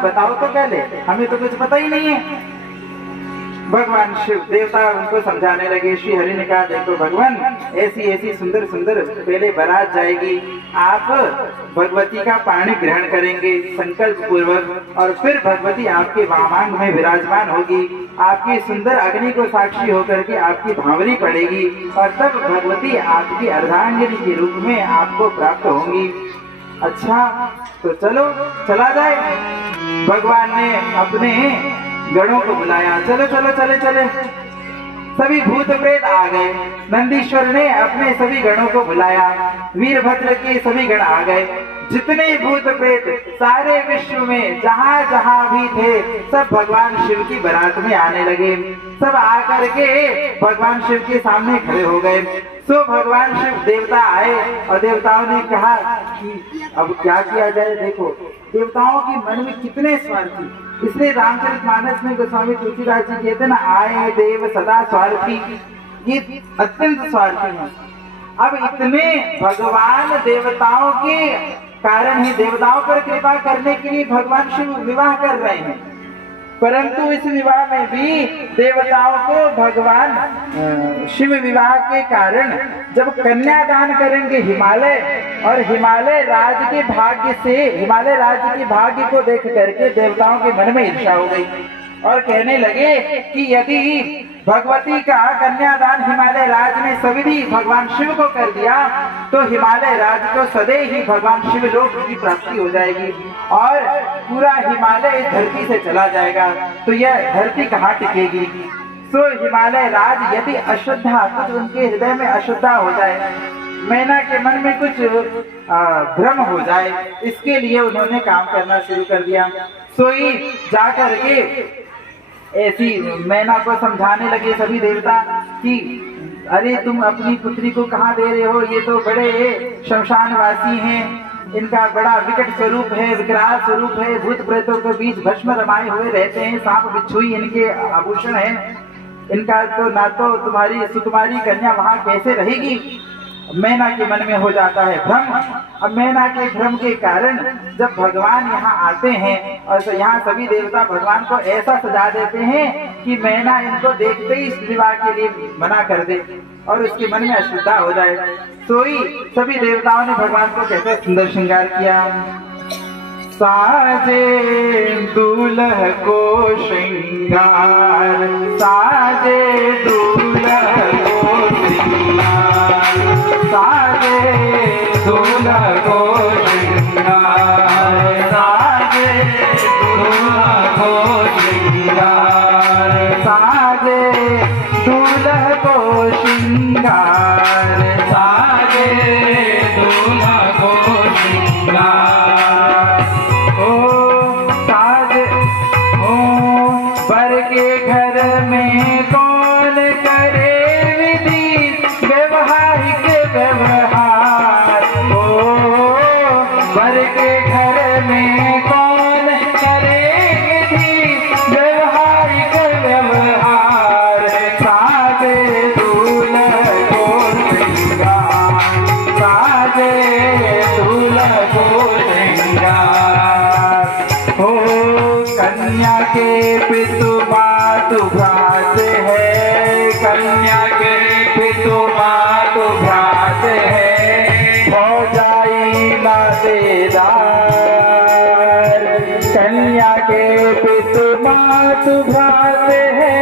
बताओ तो पहले, हमें तो कुछ पता ही नहीं है। भगवान शिव देवता उनको समझाने लगे। श्री हरि ने कहा, देखो भगवान, ऐसी ऐसी सुंदर सुंदर पहले बारात जाएगी, आप भगवती का पानी ग्रहण करेंगे संकल्प पूर्वक, और फिर भगवती आपके वामांग में विराजमान होगी, आपकी सुंदर अग्नि को साक्षी होकर के आपकी भावरी पड़ेगी, और तब भगवती आपकी अर्धांगिनी के रूप में आपको प्राप्त होंगी। अच्छा तो चलो चला जाए। भगवान ने अपने गणों को बुलाया, चलो चलो चले चले। सभी भूत प्रेत आ गए। नंदीश्वर ने अपने सभी गणों को बुलाया, वीरभद्र के सभी गण आ गए। जितने भूत प्रेत सारे विश्व में जहाँ जहाँ भी थे, सब भगवान शिव की बारात में आने लगे। सब आकर के भगवान शिव के सामने खड़े हो गए। तो भगवान शिव देवता आए और देवताओं ने कहा कि अब क्या किया जाए। देखो देवताओं के मन में कितने स्वार्थी, इसलिए रामचरितमानस में गोस्वामी तुलसीदास जी कहते ना, आए देव सदा स्वार्थी, ये अत्यंत स्वार्थी है। अब इतने भगवान देवताओं के कारण ही, देवताओं पर कृपा करने के लिए भगवान शिव विवाह कर रहे हैं, परंतु इस विवाह में भी देवताओं को भगवान शिव विवाह के कारण जब कन्यादान करेंगे हिमालय, और हिमालय राज के भाग्य से, हिमालय राज्य के भाग्य को देख करके देवताओं के मन में ईर्ष्या हो गई और कहने लगे कि यदि भगवती का कन्यादान हिमालय राज ने सविधि भगवान शिव को कर दिया तो हिमालय राज को सदैव ही भगवान शिव लोक की प्राप्ति हो जाएगी और पूरा हिमालय इस धरती से चला जाएगा, तो यह धरती कहाँ टिकेगी। तो हिमालय राज यदि अशुद्धा, कुछ उनके हृदय में अशुद्धा हो जाए, मैना के मन में कुछ भ्रम हो जाए, इसके लिए उन्होंने काम करना शुरू कर दिया। सोई जा करके ऐसी मैना को समझाने लगे सभी देवता कि अरे तुम अपनी पुत्री को कहाँ दे रहे हो, ये तो बड़े शमशानवासी हैं, इनका बड़ा विकट स्वरूप है, विकराल स्वरूप है, भूत प्रेतों के बीच भस्म रमाए हुए रहते हैं, सांप बिच्छुई इनके आभूषण हैं, इनका तो ना तो तुम्हारी सुकुमारी कन्या वहां कैसे रहेगी। मैना के मन में हो जाता है भ्रम। अब मैना के भ्रम के कारण जब भगवान यहाँ आते हैं और यहाँ सभी देवता भगवान को ऐसा सजा देते हैं कि मैना इनको देखते ही विवाह के लिए मना कर दे और उसके मन में अशुद्धता हो जाए। तो ही सभी देवताओं ने भगवान को कैसे सुंदर श्रृंगार किया। साजे दूल्ह को श्रृंगार, साजे दूल्ह को श्रृंगार, साजे दूल्ह को श्रृंगार, साजे दूल्ह को श्रृंगार, साजे दूल्ह को श्रृंगार, साजे दूल्ह को श्रृंगार। बर के घर में कौन करे विधि व्यवहारिक व्यवहार, ओ बर के घर में कौन करे विधि व्यवहारिक व्यवहार, साजे दूल्ह को श्रृंगार, साजे दूल्ह को श्रृंगार। हो कन्या के पितु मातु भ्रात है, कन्या के पितु मातु भ्रात है, भौजाई नातेदार, कन्या के पितु मातु भ्रात है,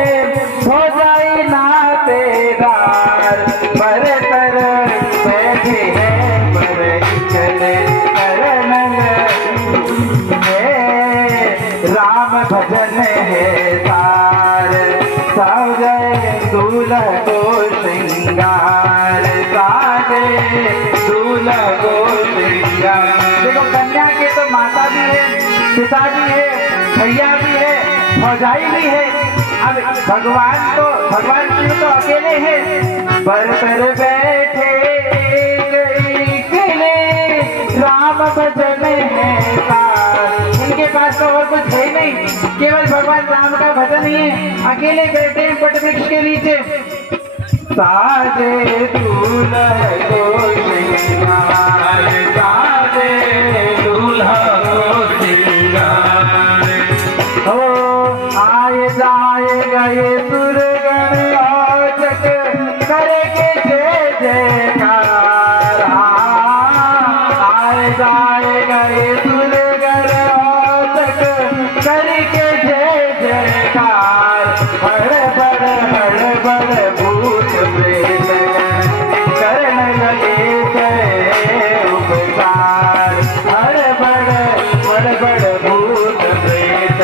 भौजाई नातेदार, बर तर बैठे हैं बर चले राम भजन है तार, साजे दूल्ह को श्रृंगार, साजे दूल्ह को श्रृंगार। देखो कन्या के तो माता भी है, पिता भी है, भैया भी है, भौजाई भी है। अब भगवान शिव तो अकेले हैं, बर पर बैठे राम भजन है तार, इनके पास तो और कुछ है नहीं, केवल भगवान राम का भजन ही है, अकेले बैठे हैं वट वृक्ष के नीचे। साजे दूल्हा को श्रृंगार, साजे दूल्हा को श्रृंगार, करके जय जयकार, हड़बड़ भूत प्रेत करण लगे जय उपचार, हड़बड़ भूत प्रेत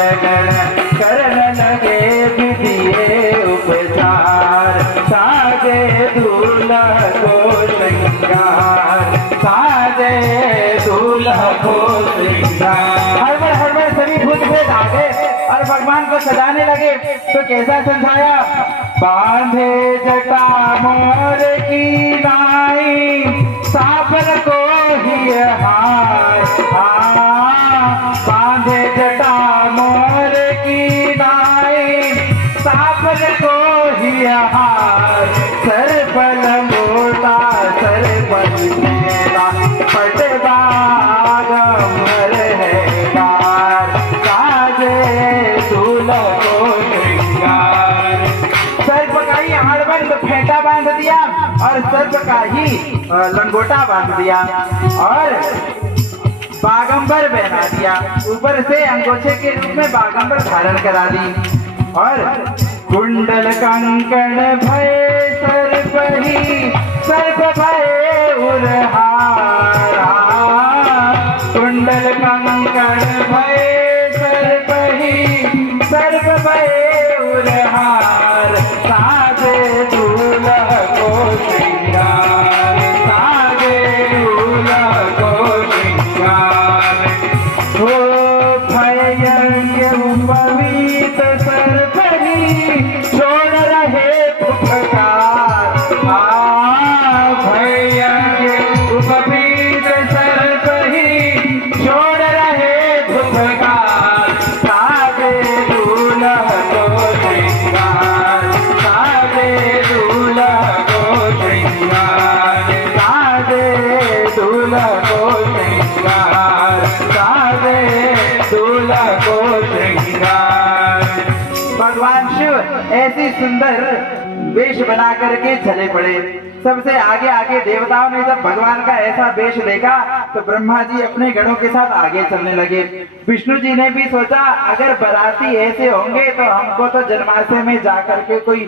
करण लगे विधिये उपचार, साजे दूल्हा को श्रृंगार, साजे दूल्हा को श्रृंगार। हड़बड़ सभी भूत प्रेत आ गए और भगवान को सजाने लगे। तो कैसा समझाया? बांधे जटा मोर की नाई, साबर को ही हार, बांधे जटा मोर की नाई, साबर को ही हार, सर पर मोटा सर पर मेरा, पटवा गंभर है गार, साजे दूल्हा को श्रृंगार। सर्प का ही हड़बड़ तो फेंटा बांध दिया और सर्प का ही लंगोटा बांध दिया और बागंबर पहना दिया, ऊपर से अंगोछे के रूप में बागंबर धारण करा दी। और कुंडल कंकण भय सर्प ही, सर्प भय उरहारा, कुंडल कंकण भय सर्प ही, सर्प भय उरहार, साजे दूल्हा को श्रृंगार, साजे दूल्हा को श्रृंगार। हो भयंकर उपवीत सर्प ही, छोड़ रहे फुफकार, भयंकर उपवीत सर्प ही, छोड़ रहे फुफकार, साजे दूल्हा को श्रृंगार, साजे दूल्हा को श्रृंगार, साजे दूल्हा को श्रृंगार, साजे दूल्हा को श्रृंगार। भगवान शिव ऐसी सुंदर वेश बना करके चले पड़े। सबसे आगे आगे देवताओं ने जब भगवान का ऐसा वेश देखा तो ब्रह्मा जी अपने गणों के साथ आगे चलने लगे। विष्णु जी ने भी सोचा अगर बाराती ऐसे होंगे तो हमको तो जन्माशय में जाकर के कोई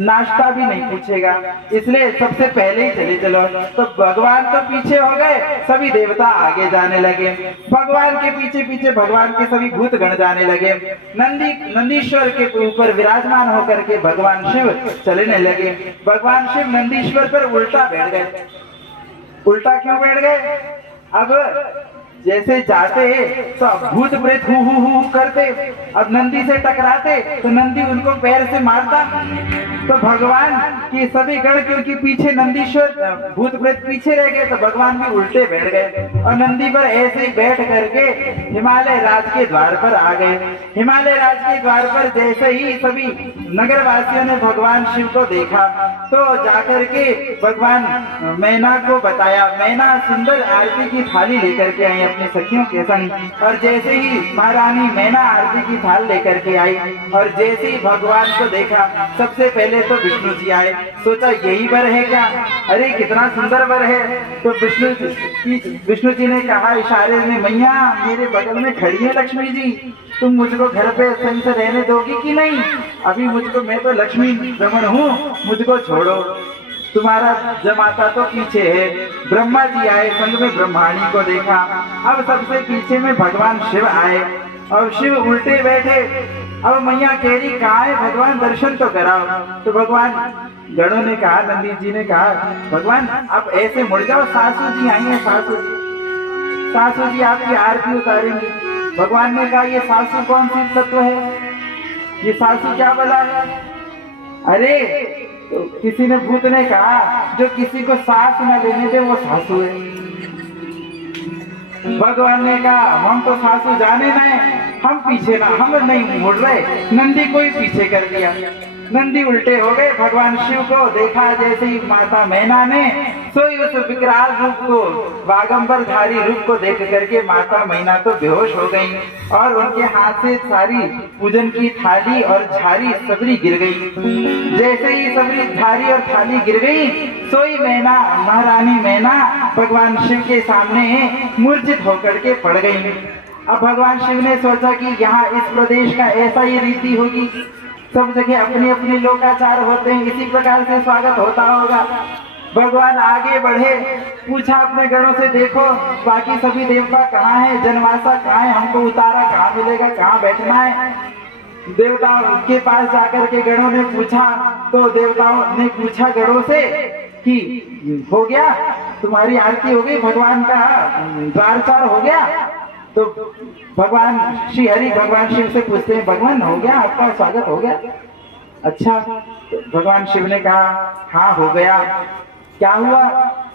नाश्ता भी नहीं पूछेगा, इसलिए सबसे पहले ही चले चलो। तो भगवान तो पीछे हो गए, सभी देवता आगे जाने लगे। भगवान के पीछे पीछे भगवान के सभी भूत गण जाने लगे। नंदीश्वर के ऊपर विराजमान होकर के भगवान शिव चलने लगे। भगवान शिव नंदीश्वर पर उल्टा बैठ गए। उल्टा क्यों बैठ गए? अब जैसे जाते तो भूत प्रेत हु करते, अब नंदी से टकराते तो नंदी उनको पैर से मारता। तो भगवान की सभी गण क्योंकि पीछे नंदीश्वर भूत प्रेत पीछे रह गए तो भगवान भी उल्टे बैठ गए और नंदी पर ऐसे ही बैठ करके हिमालय राज के द्वार पर आ गए। हिमालय राज के द्वार पर जैसे ही सभी नगर वासियों ने भगवान शिव को देखा तो जाकर के भगवान मैना को बताया। मैना सुंदर आरती की थाली लेकर के आई अपनी सखियों के संग, और जैसे ही महारानी मैना आरती की थाल लेकर के आई और जैसे ही भगवान को देखा सबसे पहले तो विष्णु जी आए। सोचा यही वर है क्या? अरे कितना सुंदर वर है। तो विष्णु जी ने कहा इशारे में, मैया मेरे बगल में खड़ी है लक्ष्मी जी, तुम मुझको घर पे सही से रहने दोगी कि नहीं? अभी मुझको, मैं तो लक्ष्मी रमण हूँ, मुझको छोड़ो। तुम्हारा जमाता तो पीछे है। ब्रह्मा जी आए, संग में ब्रह्माणी को देखा। अब सबसे पीछे में भगवान शिव आए और शिव उल्टे बैठे। अब मैया कह रही कहाँ है भगवान, दर्शन तो कराओ। तो भगवान गणों ने कहा, नंदी जी ने कहा, भगवान आप ऐसे मुड़ जाओ, सासू जी आई है, सासू जी आपकी आरती उतारेंगी। भगवान ने कहा ये सासू कौन सी तत्व है, ये सासू क्या बोला है? अरे तो किसी ने भूत ने कहा जो किसी को सांस न लेने दे वो सासू है। भगवान ने कहा हम तो सासू जाने ना, हम पीछे ना, हम नहीं मुड़ रहे। नंदी को ही पीछे कर दिया। नंदी उल्टे हो गए। भगवान शिव को देखा जैसे ही माता मैना ने, सोई उस विकराल रूप को, बागंबर धारी रूप को देख करके माता मैना तो बेहोश हो गई और उनके हाथ से सारी पूजन की थाली और झारी सबरी गिर गई। जैसे ही सबरी झारी और थाली गिर गई, सोई मैना, महारानी मैना भगवान शिव के सामने मूर्छित होकर के पड़ गई। अब भगवान शिव ने सोचा कि यहाँ इस प्रदेश का ऐसा ही रीति होगी, सब जगह अपने अपने लोकाचार होते हैं, इसी प्रकार से स्वागत होता होगा। भगवान आगे बढ़े, पूछा अपने गणों से, देखो बाकी सभी देवता कहाँ हैं, जनवासा कहाँ है, हमको उतारा कहाँ मिलेगा, कहाँ बैठना है। देवताओं के पास जाकर के गणों ने पूछा, तो देवताओं ने पूछा गणों से कि हो गया, तुम्हारी आरती हो गई, भगवान का द्वारचार हो गया। तो भगवान श्री हरि भगवान शिव से पूछते हैं, भगवान हो गया, आपका स्वागत हो गया? अच्छा। तो भगवान शिव ने कहा, हाँ हो गया। क्या हुआ?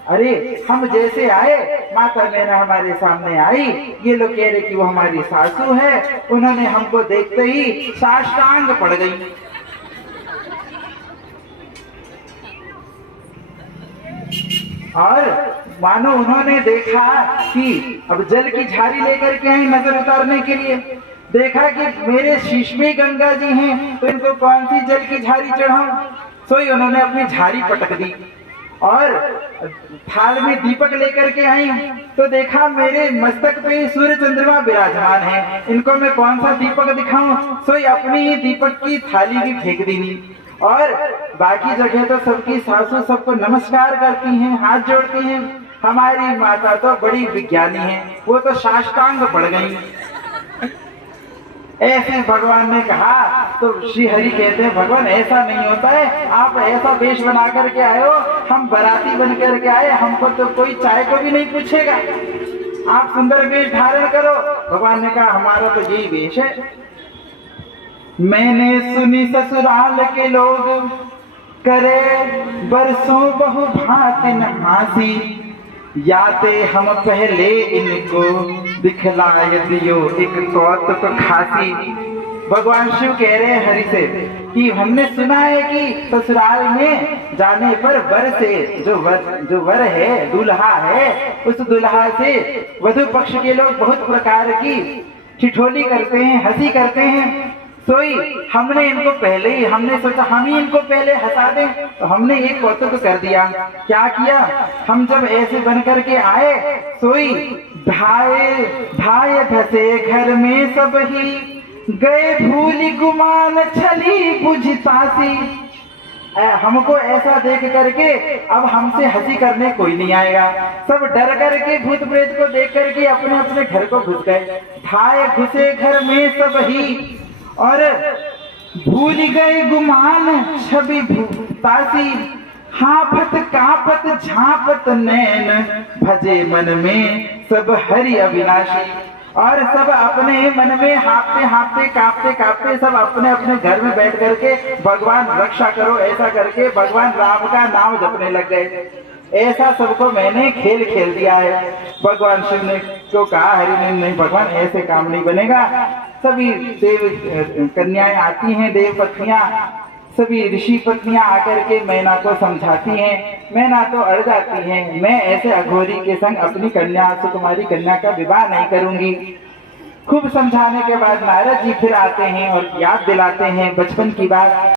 अरे हम जैसे आए, माता मैना हमारे सामने आई, ये लोग कह रहे कि वो हमारी सासू है, उन्होंने हमको देखते ही साष्टांग पड़ गई। और मानो उन्होंने देखा कि अब जल की झाड़ी लेकर के आई नजर उतारने के लिए, देखा कि मेरे शीश में गंगा जी हैं, तो इनको कौन सी जल की झाड़ी चढ़ाऊं। सोई उन्होंने अपनी झाड़ी पटक दी और थाल में दीपक लेकर के आई, तो देखा मेरे मस्तक पे सूर्य चंद्रमा विराजमान है, इनको मैं कौन सा दीपक दिखाऊं। सोई अपनी ही दीपक की थाली भी फेंक दी। और बाकी जगह तो सबकी सासू सबको नमस्कार करती हैं, हाथ जोड़ती हैं, हमारी माता तो बड़ी विज्ञानी है, वो तो साष्टांग पड़ गई। ऐसे भगवान ने कहा। तो श्री हरि कहते हैं, भगवान ऐसा नहीं होता है, आप ऐसा वेश बना करके आए हो, हम बाराती बन करके आए, हमको तो कोई चाय को भी नहीं पूछेगा, आप सुंदर वेश धारण करो। भगवान ने कहा, हमारा तो यही वेश है। मैंने सुनी ससुराल के लोग करे बरसों बहु भांति नहासी, याते हम पहले इनको दिखलाए दियो एक कौतुक खासी। भगवान शिव कह रहे हैं हरि से कि हमने सुना है कि ससुराल में जाने पर वर से जो वर है, दूल्हा है, उस दूल्हा से वधु पक्ष के लोग बहुत प्रकार की ठिठोली करते हैं, हंसी करते हैं। सोई हमने इनको पहले ही, हमने सोचा हम ही इनको पहले हंसा दें, तो हमने एक कौतुक कर दिया। क्या किया? हम जब ऐसे बन करके आए, सोई धाये धसे घर में सब ही, गए भूली गुमान छली बुझतासी। हमको ऐसा देख करके अब हमसे हंसी करने कोई नहीं आएगा, सब डर करके भूत प्रेत को देख करके अपने अपने घर को घुस गए। धाये घुसे घर में सब ही, और भूल गए गुमान छवि तासी, हाफत कापत झापत नैन, भजे मन में सब हरि अविनाशी। और सब अपने मन में हाफते हाफते कांपते कांपते सब अपने अपने घर में बैठ करके भगवान रक्षा करो ऐसा करके भगवान राम का नाम जपने लग गए। ऐसा सबको मैंने खेल खेल दिया है। भगवान शिव ने तो कहा, हरि ने नहीं भगवान ऐसे काम नहीं बनेगा। सभी देव कन्याएं आती हैं, देव पत्नियां, सभी ऋषि पत्नियां आकर के मैना को समझाती हैं, मैना तो अड़ जाती हैं, मैं ऐसे अघोरी के संग अपनी कन्या सुकुमारी कन्या का विवाह नहीं करूंगी। खूब समझाने के बाद नारद जी फिर आते हैं और याद दिलाते हैं बचपन की बात।